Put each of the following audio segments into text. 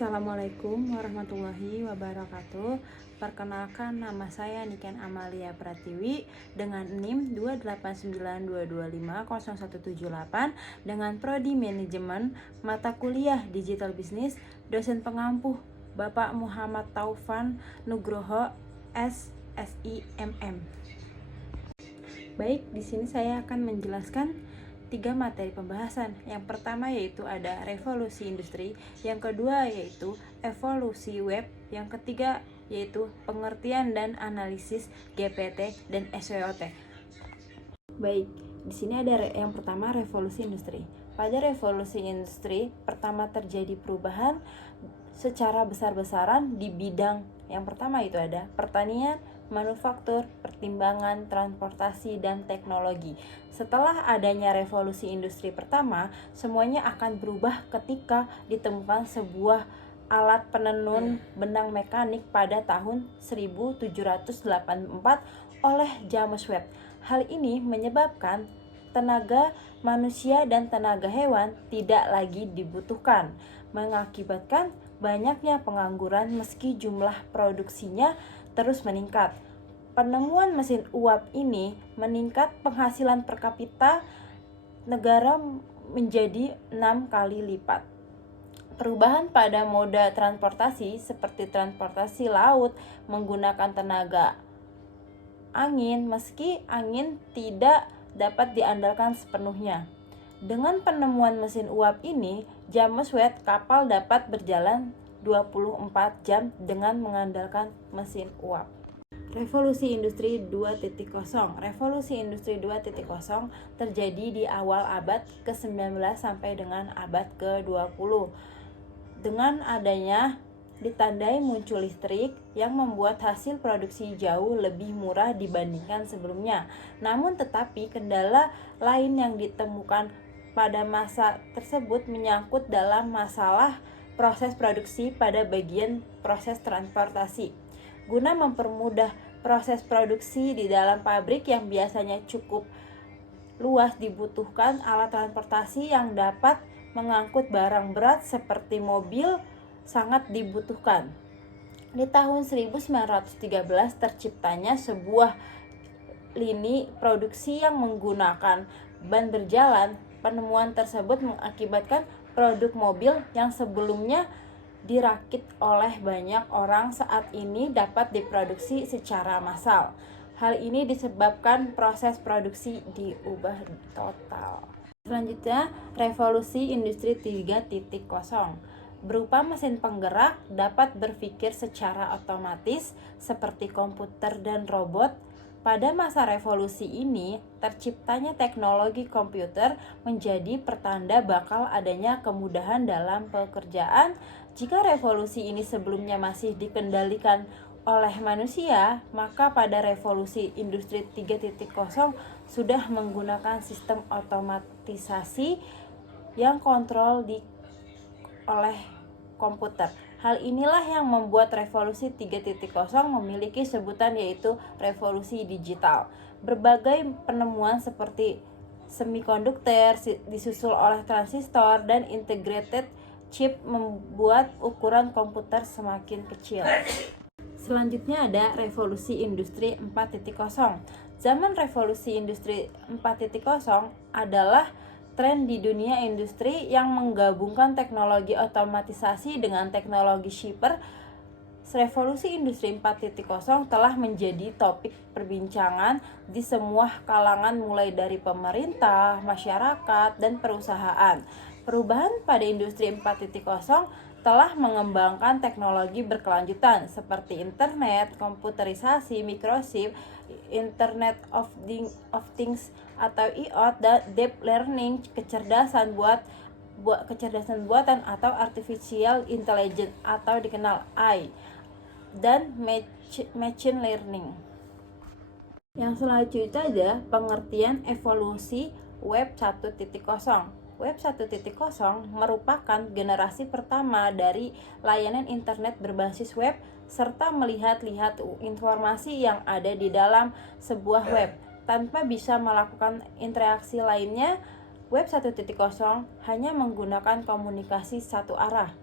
Assalamualaikum warahmatullahi wabarakatuh. Perkenalkan, nama saya Niken Amalia Pratiwi dengan NIM 28922500178 dengan Prodi Manajemen Mata Kuliah Digital Business, dosen pengampu Bapak Muhammad Taufan Nugroho SSIMM. Baik, di sini saya akan menjelaskan 3 materi pembahasan. Yang pertama yaitu ada revolusi industri, yang kedua yaitu evolusi web, yang ketiga yaitu pengertian dan analisis GPT dan SWOT. Baik, di sini ada yang pertama revolusi industri. Pada revolusi industri pertama terjadi perubahan secara besar-besaran di bidang yang pertama itu ada pertanian, manufaktur, pertimbangan, transportasi, dan teknologi. Setelah adanya revolusi industri pertama, semuanya akan berubah ketika ditemukan sebuah alat penenun benang mekanik pada tahun 1784 oleh James Watt. Hal ini menyebabkan tenaga manusia dan tenaga hewan tidak lagi dibutuhkan, mengakibatkan banyaknya pengangguran meski jumlah produksinya terus meningkat. Penemuan mesin uap ini meningkat penghasilan per kapita negara menjadi 6 kali lipat. Perubahan pada moda transportasi seperti transportasi laut menggunakan tenaga angin, meski angin tidak dapat diandalkan sepenuhnya. Dengan penemuan mesin uap ini, James Watt kapal dapat berjalan 24 jam dengan mengandalkan mesin uap. Revolusi Industri 2.0. Revolusi Industri 2.0 terjadi di awal abad ke-19 sampai dengan abad ke-20. Dengan adanya ditandai muncul listrik yang membuat hasil produksi jauh lebih murah dibandingkan sebelumnya. Namun tetapi kendala lain yang ditemukan pada masa tersebut menyangkut dalam masalah proses produksi pada bagian proses transportasi. Guna mempermudah proses produksi di dalam pabrik yang biasanya cukup luas, dibutuhkan alat transportasi yang dapat mengangkut barang berat seperti mobil sangat dibutuhkan. Di tahun 1913 terciptanya sebuah lini produksi yang menggunakan ban berjalan. Penemuan tersebut mengakibatkan produk mobil yang sebelumnya dirakit oleh banyak orang saat ini dapat diproduksi secara massal. Hal ini disebabkan proses produksi diubah total. Selanjutnya, revolusi industri 3.0 berupa mesin penggerak dapat berpikir secara otomatis seperti komputer dan robot. Pada masa revolusi ini, terciptanya teknologi komputer menjadi pertanda bakal adanya kemudahan dalam pekerjaan. Jika revolusi ini sebelumnya masih dikendalikan oleh manusia, maka pada revolusi industri 3.0 sudah menggunakan sistem otomatisasi yang kontrol oleh komputer. Hal inilah yang membuat revolusi 3.0 memiliki sebutan yaitu revolusi digital. Berbagai penemuan seperti semikonduktor disusul oleh transistor dan integrated chip membuat ukuran komputer semakin kecil. Selanjutnya ada revolusi industri 4.0. Zaman revolusi industri 4.0 adalah tren di dunia industri yang menggabungkan teknologi otomatisasi dengan teknologi cyber. Revolusi industri 4.0 telah menjadi topik perbincangan di semua kalangan mulai dari pemerintah, masyarakat, dan perusahaan. Perubahan pada industri 4.0 telah mengembangkan teknologi berkelanjutan seperti internet, komputerisasi, microchip, Internet of Things atau IoT, dan deep learning, kecerdasan buatan atau artificial intelligence atau dikenal AI, dan machine learning. Yang selanjutnya ada pengertian evolusi web 1.0. Web 1.0 merupakan generasi pertama dari layanan internet berbasis web serta melihat-lihat informasi yang ada di dalam sebuah web tanpa bisa melakukan interaksi lainnya. Web 1.0 hanya menggunakan komunikasi satu arah.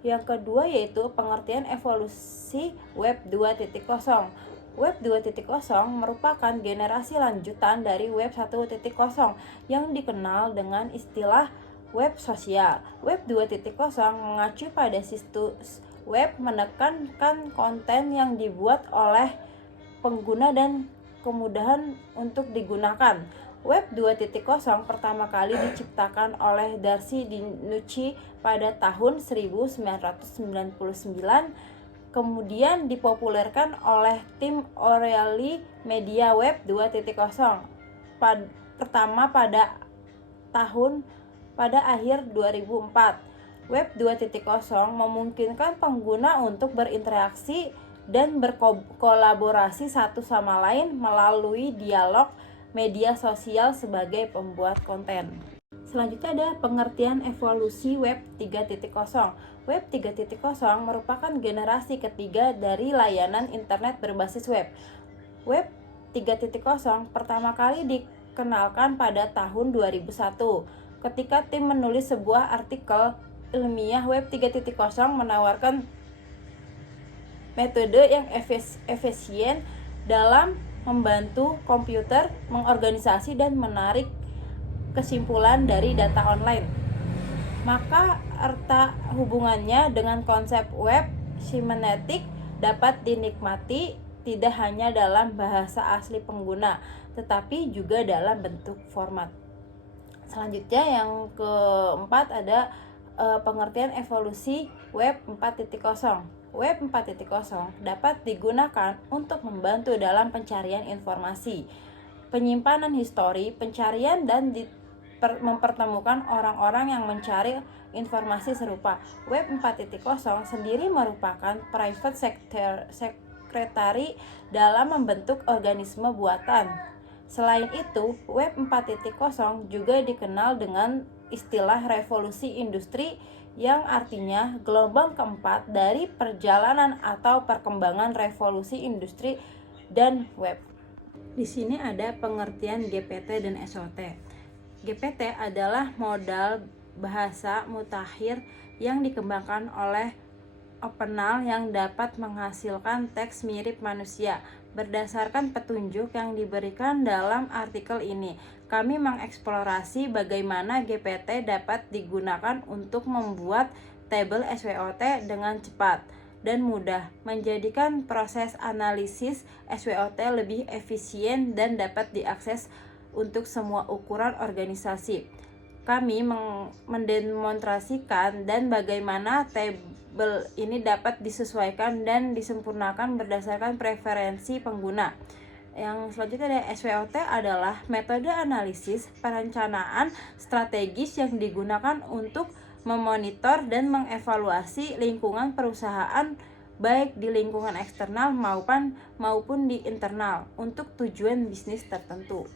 Yang kedua yaitu pengertian evolusi Web 2.0. Web 2.0 merupakan generasi lanjutan dari Web 1.0 yang dikenal dengan istilah web sosial. Web 2.0 mengacu pada situs web menekankan konten yang dibuat oleh pengguna dan kemudahan untuk digunakan. Web 2.0 pertama kali diciptakan oleh Darcy DiNucci pada tahun 1999, kemudian dipopulerkan oleh tim O'Reilly Media. Web 2.0 pertama pada akhir 2004. Web 2.0 memungkinkan pengguna untuk berinteraksi dan berkolaborasi satu sama lain melalui dialog media sosial sebagai pembuat konten. Selanjutnya ada pengertian evolusi Web 3.0. Web 3.0 merupakan generasi ketiga dari layanan internet berbasis web. Web 3.0 pertama kali dikenalkan pada tahun 2001 ketika tim menulis sebuah artikel ilmiah. Web 3.0 menawarkan metode yang efisien dalam membantu komputer mengorganisasi dan menarik kesimpulan dari data online. Maka erta hubungannya dengan konsep web simenetik dapat dinikmati tidak hanya dalam bahasa asli pengguna, tetapi juga dalam bentuk format. Selanjutnya yang keempat ada pengertian evolusi Web 4.0. Web 4.0 dapat digunakan untuk membantu dalam pencarian informasi, penyimpanan histori, pencarian, dan mempertemukan orang-orang yang mencari informasi serupa. Web 4.0 sendiri merupakan private secretary dalam membentuk organisme buatan. Selain itu, Web 4.0 juga dikenal dengan istilah revolusi industri yang artinya gelombang keempat dari perjalanan atau perkembangan revolusi industri dan web. Di sini ada pengertian GPT dan SOT. GPT adalah modal bahasa mutakhir yang dikembangkan oleh OpenAI yang dapat menghasilkan teks mirip manusia. Berdasarkan petunjuk yang diberikan dalam artikel ini, kami mengeksplorasi bagaimana GPT dapat digunakan untuk membuat tabel SWOT dengan cepat dan mudah, menjadikan proses analisis SWOT lebih efisien dan dapat diakses untuk semua ukuran organisasi. Kami mendemonstrasikan dan bagaimana tabel ini dapat disesuaikan dan disempurnakan berdasarkan preferensi pengguna. Yang selanjutnya ada SWOT adalah metode analisis perencanaan strategis yang digunakan untuk memonitor dan mengevaluasi lingkungan perusahaan baik di lingkungan eksternal maupun di internal untuk tujuan bisnis tertentu.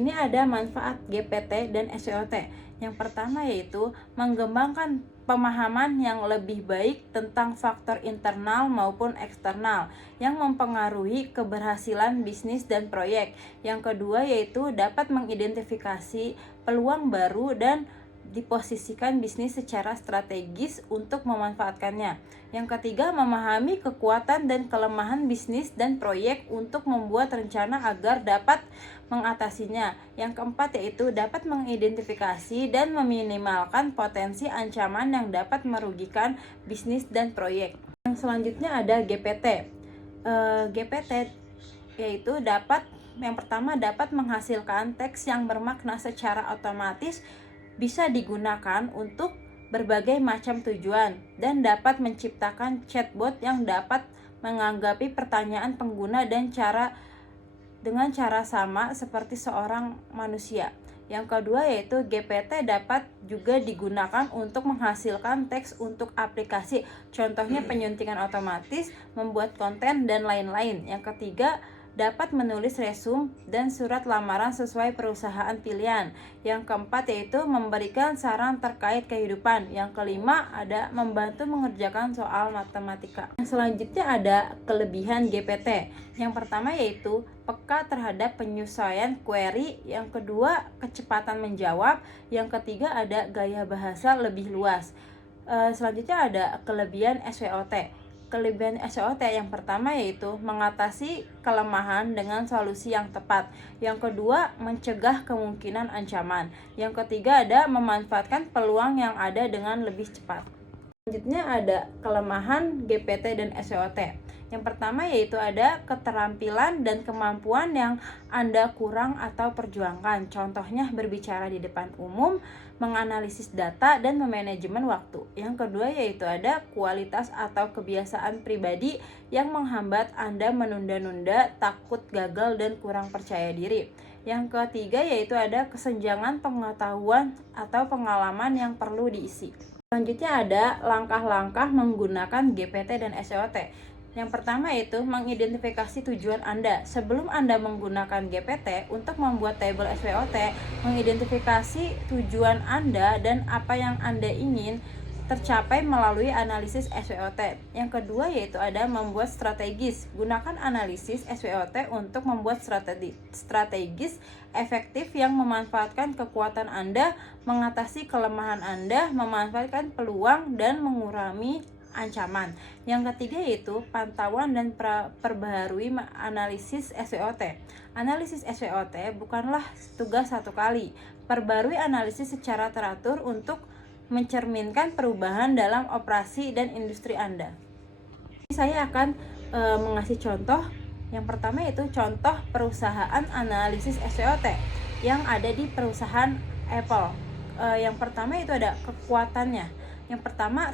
Ini ada manfaat GPT dan SWOT. Yang pertama yaitu mengembangkan pemahaman yang lebih baik tentang faktor internal maupun eksternal yang mempengaruhi keberhasilan bisnis dan proyek. Yang kedua yaitu dapat mengidentifikasi peluang baru dan diposisikan bisnis secara strategis untuk memanfaatkannya. Yang ketiga, memahami kekuatan dan kelemahan bisnis dan proyek untuk membuat rencana agar dapat mengatasinya. Yang keempat yaitu dapat mengidentifikasi dan meminimalkan potensi ancaman yang dapat merugikan bisnis dan proyek. Yang selanjutnya ada GPT. GPT yaitu yang pertama dapat menghasilkan teks yang bermakna secara otomatis, bisa digunakan untuk berbagai macam tujuan, dan dapat menciptakan chatbot yang dapat menanggapi pertanyaan pengguna dengan cara sama seperti seorang manusia. Yang kedua yaitu GPT dapat juga digunakan untuk menghasilkan teks untuk aplikasi, contohnya penyuntikan otomatis, membuat konten, dan lain-lain. Yang ketiga, dapat menulis resume dan surat lamaran sesuai perusahaan pilihan. Yang keempat yaitu memberikan saran terkait kehidupan. Yang kelima ada membantu mengerjakan soal matematika. Yang selanjutnya ada kelebihan GPT. Yang pertama yaitu peka terhadap penyesuaian query. Yang kedua kecepatan menjawab. Yang ketiga ada gaya bahasa lebih luas. Selanjutnya ada kelebihan SWOT. Kelebihan SWOT yang pertama yaitu mengatasi kelemahan dengan solusi yang tepat. Yang kedua, mencegah kemungkinan ancaman. Yang ketiga ada memanfaatkan peluang yang ada dengan lebih cepat. Selanjutnya ada kelemahan GPT dan SWOT. Yang pertama yaitu ada keterampilan dan kemampuan yang Anda kurang atau perjuangkan. Contohnya berbicara di depan umum, menganalisis data, dan memanajemen waktu. Yang kedua yaitu ada kualitas atau kebiasaan pribadi yang menghambat Anda menunda-nunda, takut gagal, dan kurang percaya diri. Yang ketiga yaitu ada kesenjangan pengetahuan atau pengalaman yang perlu diisi. Selanjutnya ada langkah-langkah menggunakan GPT dan SWOT. Yang pertama yaitu mengidentifikasi tujuan Anda. Sebelum Anda menggunakan GPT untuk membuat tabel SWOT, mengidentifikasi tujuan Anda dan apa yang Anda ingin tercapai melalui analisis SWOT. Yang kedua yaitu ada membuat strategis. Gunakan analisis SWOT untuk membuat strategis efektif yang memanfaatkan kekuatan Anda, mengatasi kelemahan Anda, memanfaatkan peluang, dan mengurangi ancaman. Yang ketiga yaitu pantauan dan perbaharui analisis SWOT. Analisis SWOT bukanlah tugas satu kali. Perbarui analisis secara teratur untuk mencerminkan perubahan dalam operasi dan industri Anda. Saya akan mengasih contoh. Yang pertama yaitu contoh perusahaan analisis SWOT yang ada di perusahaan Apple. Yang pertama itu ada kekuatannya. Yang pertama,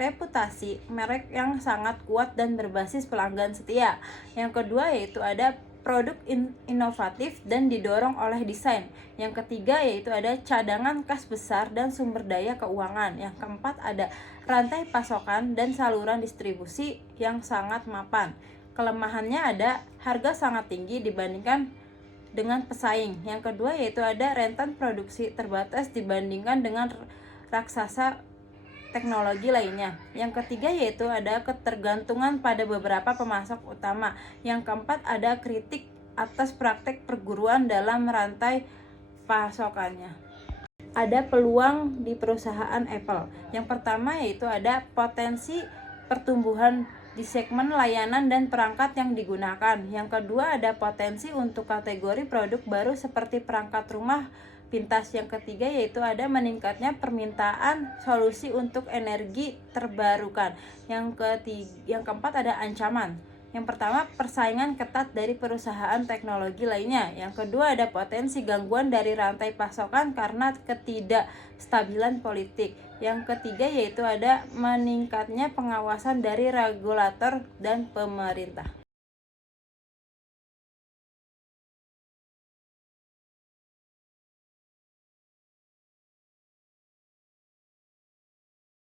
reputasi merek yang sangat kuat dan berbasis pelanggan setia. Yang kedua yaitu ada produk inovatif dan didorong oleh desain. Yang ketiga yaitu ada cadangan kas besar dan sumber daya keuangan. Yang keempat ada rantai pasokan dan saluran distribusi yang sangat mapan. Kelemahannya ada harga sangat tinggi dibandingkan dengan pesaing. Yang kedua yaitu ada rentan produksi terbatas dibandingkan dengan raksasa teknologi lainnya. Yang ketiga yaitu ada ketergantungan pada beberapa pemasok utama. Yang keempat ada kritik atas praktek perguruan dalam rantai pasokannya. Ada peluang di perusahaan Apple. Yang pertama yaitu ada potensi pertumbuhan di segmen layanan dan perangkat yang digunakan. Yang kedua ada potensi untuk kategori produk baru seperti perangkat rumah pintas. Yang ketiga yaitu ada meningkatnya permintaan solusi untuk energi terbarukan. Yang keempat ada ancaman. Yang pertama, persaingan ketat dari perusahaan teknologi lainnya. Yang kedua ada potensi gangguan dari rantai pasokan karena ketidakstabilan politik. Yang ketiga yaitu ada meningkatnya pengawasan dari regulator dan pemerintah.